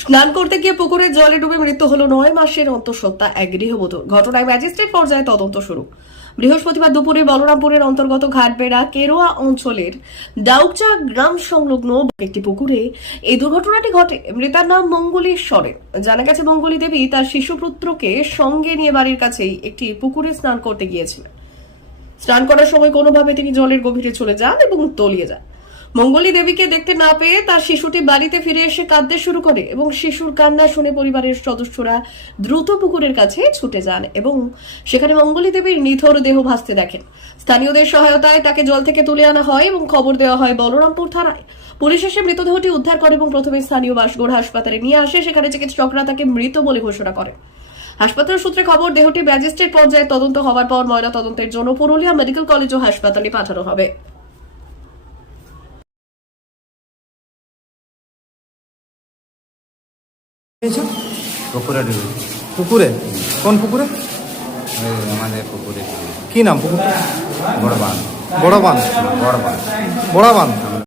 স্নান করতে গিয়ে পুকুরে জলে ডুবে মৃত্যু হলো নয় মাসের অন্তঃসত্ত্বা। এক গৃহবধূ। ঘটনায় ম্যাজিস্ট্রেট পর্যায়ে তদন্ত শুরু। বৃহস্পতিবার দুপুরে বলরামপুরের অন্তর্গত ঘাটবেড়া, কেরোয়া অঞ্চলের ডাউকচা গ্রাম সংলগ্ন একটি পুকুরে এই দুর্ঘটনাটি ঘটে। মৃতার নাম মঙ্গলী জানা গেছে মঙ্গলী দেবী তার শিশুপুত্রকে সঙ্গে নিয়ে বাড়ির কাছেই একটি পুকুরে স্নান করতে গিয়েছিলেন। স্নান করার সময় কোনোভাবে তিনি জলের গভীরে চলে যান এবং তলিয়ে যান। মঙ্গলী দেবীকে দেখতে না পেয়ে তার শিশুটি বাড়িতে ফিরে এসে কাঁদতে শুরু করে এবং শিশুর কান্না শুনে পরিবারের সদস্যরা দ্রুত পুকুরের কাছে ছুটে যান এবং সেখানে মঙ্গলী দেবীর নিথর দেহ ভাসতে দেখেন। স্থানীয়দের সহায়তায় তাকে জল থেকে তুলে আনা হয় এবং খবর দেওয়া হয় বলরামপুর থানায়। পুলিশ এসে মৃতদেহটি উদ্ধার করে এবং প্রথমে স্থানীয় বাসগড় হাসপাতালে নিয়ে আসে, সেখানে চিকিৎসকরা তাকে মৃত বলে ঘোষণা করে। হাসপাতাল সূত্রে খবর, দেহটি ম্যাজিস্ট্রেট পর্যায়ে তদন্ত হওয়ার পর ময়না তদন্তের জন্য পুরুলিয়া মেডিকেল কলেজ ও হাসপাতালে পাঠানো হবে। পেয়েছ? পুকুরে ডুবে। পুকুরে? কোন পুকুরে? আমাদের পুকুরে কি নাম পুকুর? বড় বান বড় বান বড় বান বড় বান